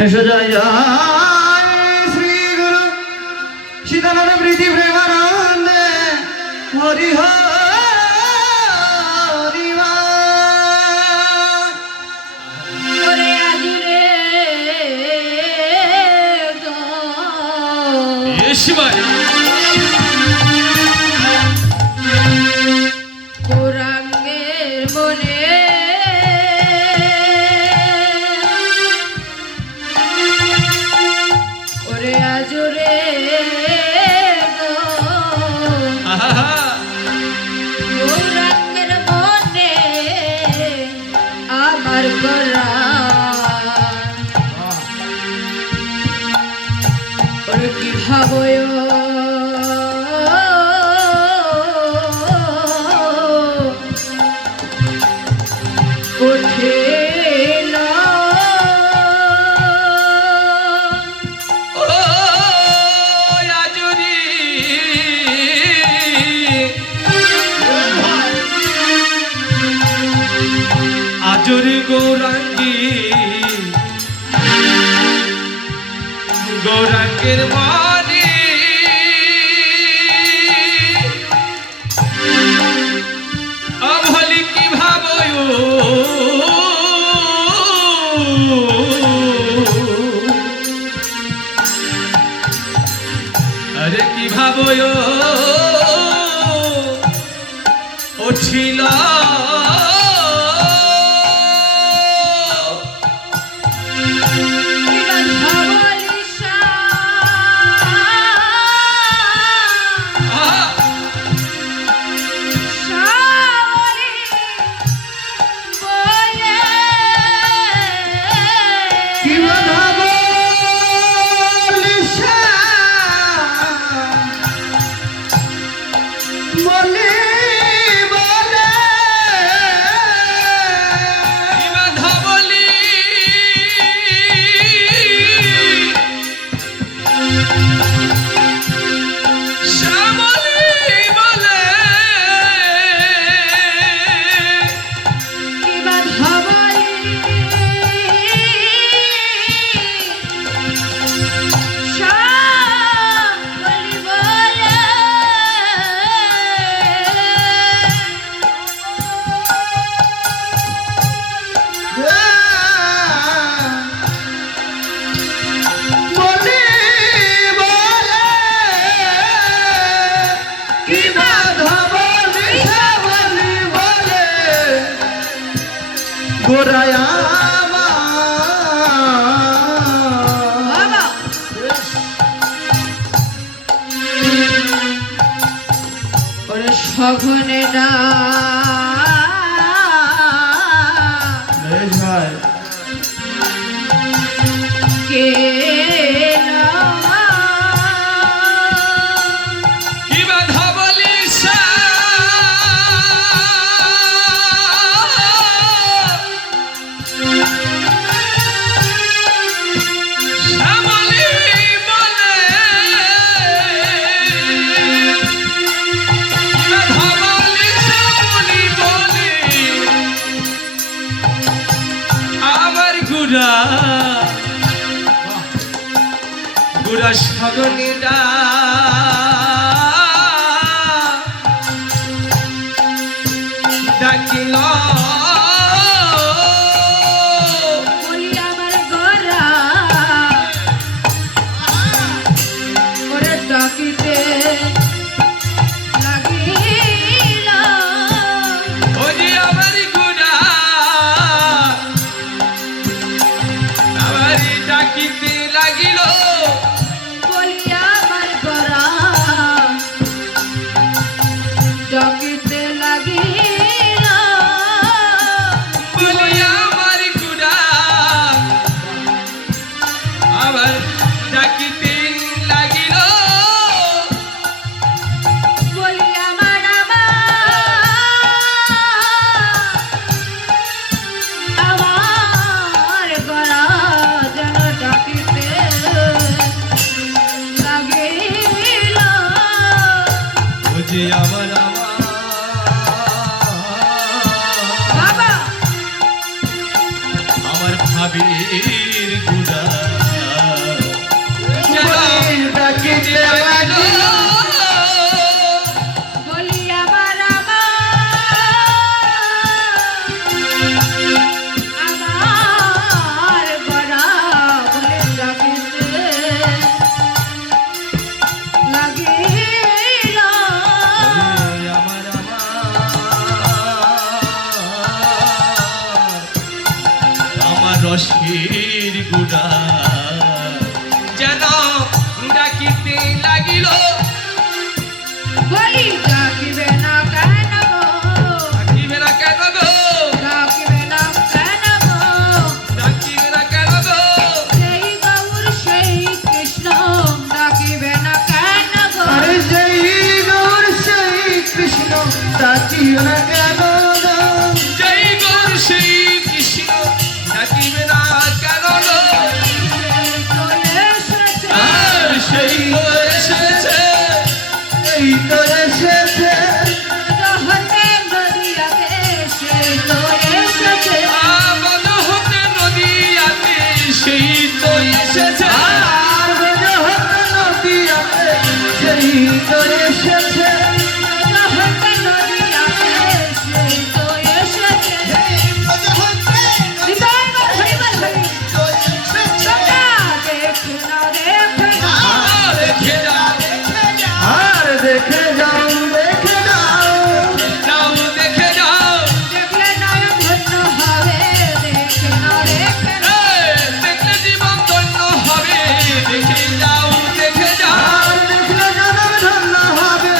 जय जय श्री गुरु सीतानंद प्रीति प्रेमानंद हरि हरि शिवाय गौरांगेर माने अभली की भाबयो अरे की भाबयो उठिला সঘনে না কে गुरा सगनिडा डाकिल বলি আমার গরা ওরে ডাকিতে লাগিল ওজি আমার গুরা আমারি ডাকিতে লাগিল বলি আমার গরা ভাবির গুড়া যেন ডাকিতে লাগিল বলি আমার আমার গড়া বলে ডাকিতে লাগিল আমার আমার রসের গুড়া যেন ডাকিতে লাগিল বলি ডাকিবে না কেন গো ডাকিবে না কেন গো ডাকিবে না কেন গো ডাকিবে না কেন গো সেই গৌর সেই কৃষ্ণ ডাকিবে না কেন গো আরে সেই গৌর সেই কৃষ্ণ ডাকিও না কেন গো? জয় গৌর শ্রী কৃষ্ণ ডাকিবে না কেন গো সেই তো এসেছে সেই তো এসেছে এই তো এসেছে হতে নদিয়াতে সেই তো এসেছে আমদ হতে নদীয়াতে সেই তো এসেছে আর বেজে হতে নদিয়াতে সেই তো এসেছে হতে নদিয়াতে সেই তো এসেছে হৃদয় বল হরি বল হরি তোমরা দেখে না দেখে না দেখে যাও আর দেখে যাও দেখে যাও যাও দেখে যাও দেখলে নয়ন ধন্য হবে দেখে না দেখে না দেখলে জীবন ধন্য হবে দেখে যাও দেখে যাও আর দেখলে জনম ধন্য হবে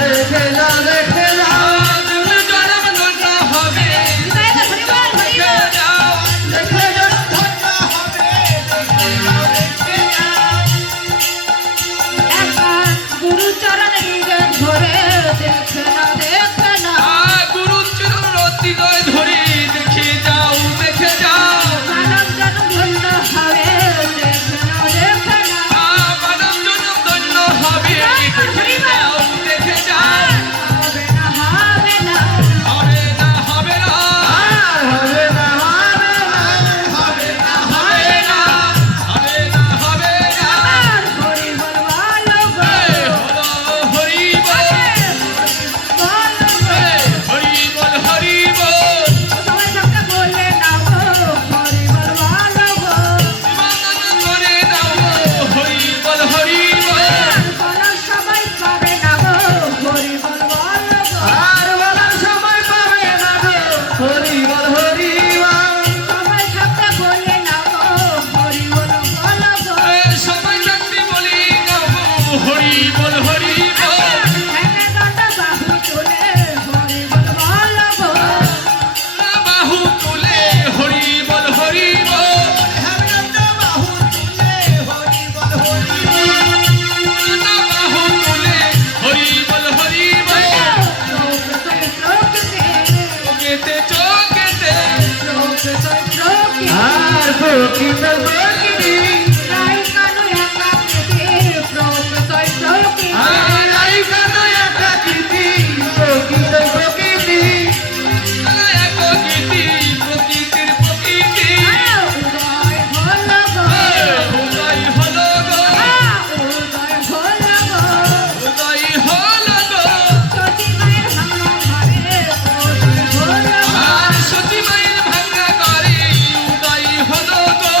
দেখে যাও দেখে যাও দেখলে জনম ধন্য হবে হৃদয় বল হরি বল হরি দেখে বল যাও দেখলে জনম ধন্য হবে দেখে যাও দেখে যাও একবার গুরু চরণ হৃদয় ধরে দেখে না দেখে না গুরু চরণ হৃদয় ধরে দেখে যাও দেখে যাও মানব জন্ম ধন্য হবে দেখে না দেখে না মানব জনম ধন্য হবে দেখে যাও দেখে যাও হবে না হবে না হবে না হবে না আর হবে না হবে না হবে না হবে না হবে না আর হরি বল ভালো গো হলো হরি বল ভালো গো হরি বল হরি বল সবাই সবটা বললে না গো হরি বল ভালো গো জীবন করে দাও হরি বল হরি বল বলো সবাই পাবে না গো হরি বল ভালো গো আর বলার সময় পাবে না গো হরি বল হরি বল সবাই সবটা বললে না গো হরি বল ভালো গো সবাই থাকতে বলি গাও হরি বল হরি বল এনে দণ্ড বাহু তুলে হরি বল ভালো গো বাহু তুলে হরি বল হরি বল বাহু তুলে হরি বল হরি বল চোখেতে চোখেতে আর প্রকৃত প্রকৃতি আর এই কেন একাকৃতি প্রকৃত প্রকৃতি প্রকৃতি প্রকৃতির প্রকৃতি উদয় হলো গো উদয় হলো গো আর সতী মায়ের ভাঙা করে উদয় হলো গো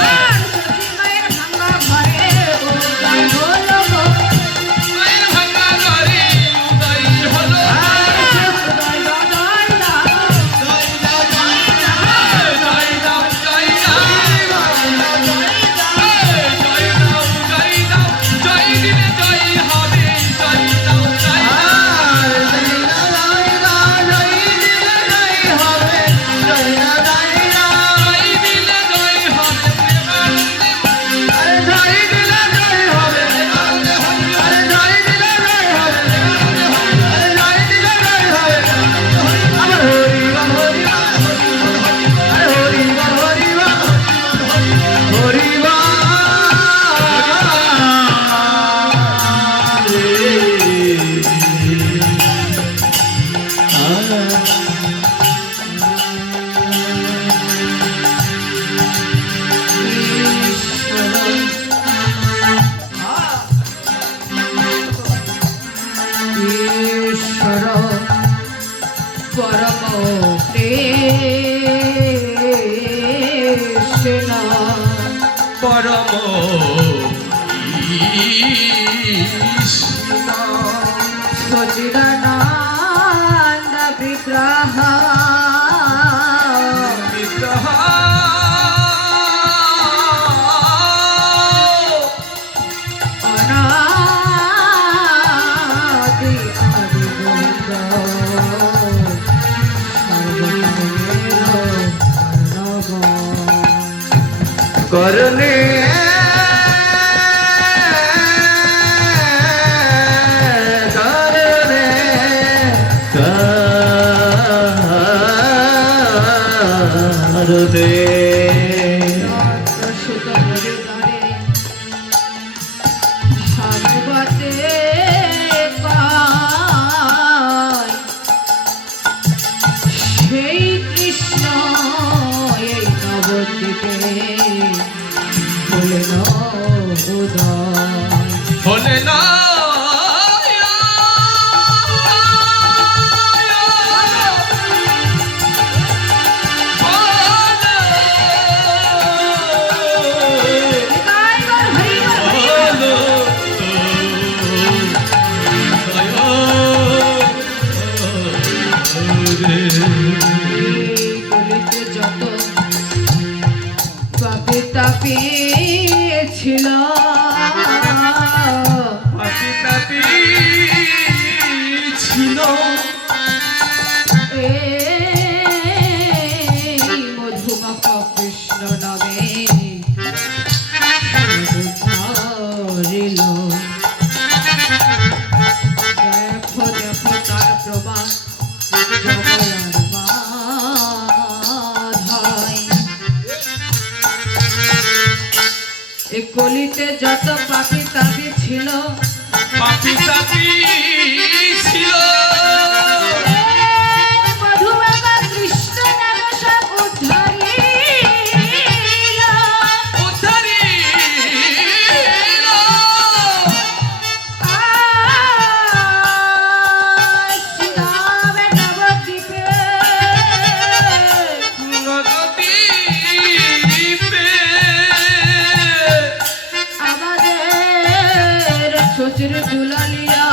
রাম কৃষ্ণ সচিদানন্দ বিগ্রহ বিগ্রহ অনাদি আদি গোবিন্দ করনে করনে করনে সুত হরিদ্বারে ভাগবতে কয় সেই কৃষ্ণ এই নবদ্বীপে হলেন উদয় হলে না তাপে ছিল ছিল মধুমাখ কৃষ্ণ নামে ধরিল দেখো দেখো তার প্রমাণ জগয়ার বাধাই এ কলিতে যত পাপি তাপি ছিল পাপি তাপি ছিল মধুবাবা কৃষ্ণ নাম সব উদ্ধারিল উদ্ধারিল শ্রীরামে নবদ্বীপে নবদ্বীপে আমাদের শ্বশুর দুলালিয়া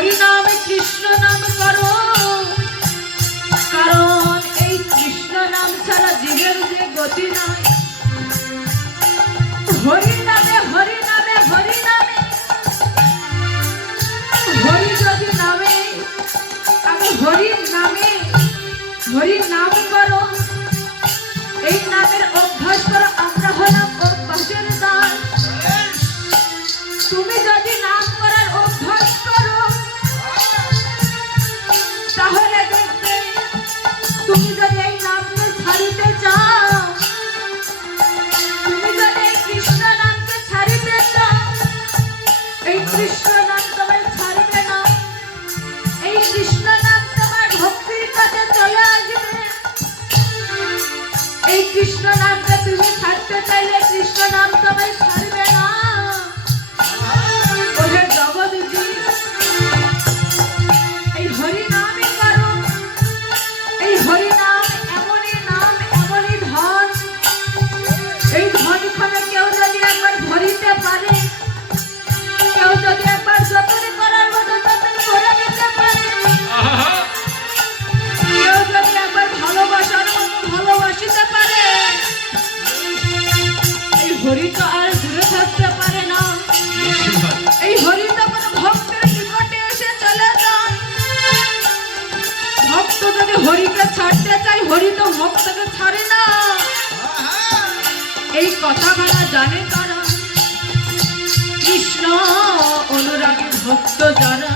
হরি নাম কৃষ্ণ নাম করো, কারণ এই কৃষ্ণ নাম ছাড়া জীবের যে গতি নাই। হরি নামে হরি নামে হরি নামে হরি যদি নামে, আমি হরির নামে হরি নাম করো, এই নামের অভ্যাস করো। আমরা হলাম অভ্যাসের দান। তুমি যদি নাম করার অভ্যাস করো তাহলে দেখবে, তুমি যদি এই নামকে ছাড়িতে চাও, তুমি যদি এই কৃষ্ণ নামকে ছাড়িতে চাও, এই কৃষ্ণ নাম তোমার ছাড়বে না। এই কৃষ্ণ নাম তোমার ভক্তির কাছে চলে আসবে। এই কৃষ্ণ নামকে তুমি ছাড়তে চাইলে কৃষ্ণ নাম তোমায় ছাড়বে না। ওহে জগৎজি, এই হরি নামই করো। এই হরি নাম এমনই নাম, এমনই ধন। এই ধনখানে কেউ যদি একবার ধরিতে পারে, কেউ যদি একবার যতন করার মতো যতন করে নিতে পারে, আহা কেউ যদি একবার ভালোবাসার মতো ভালোবাসিতে পারে, এই হরি তো আর দূরে থাকতে পারে না। এই হরি তো কোনো ভক্তের নিকটে এসে চলে যান। ভক্ত যদি হরিকে ছাড়তে চায়, হরি তো ভক্তকে ছাড়ে না। এই কথাগুলো জানে তারা, কৃষ্ণ অনুরাগী ভক্ত যারা।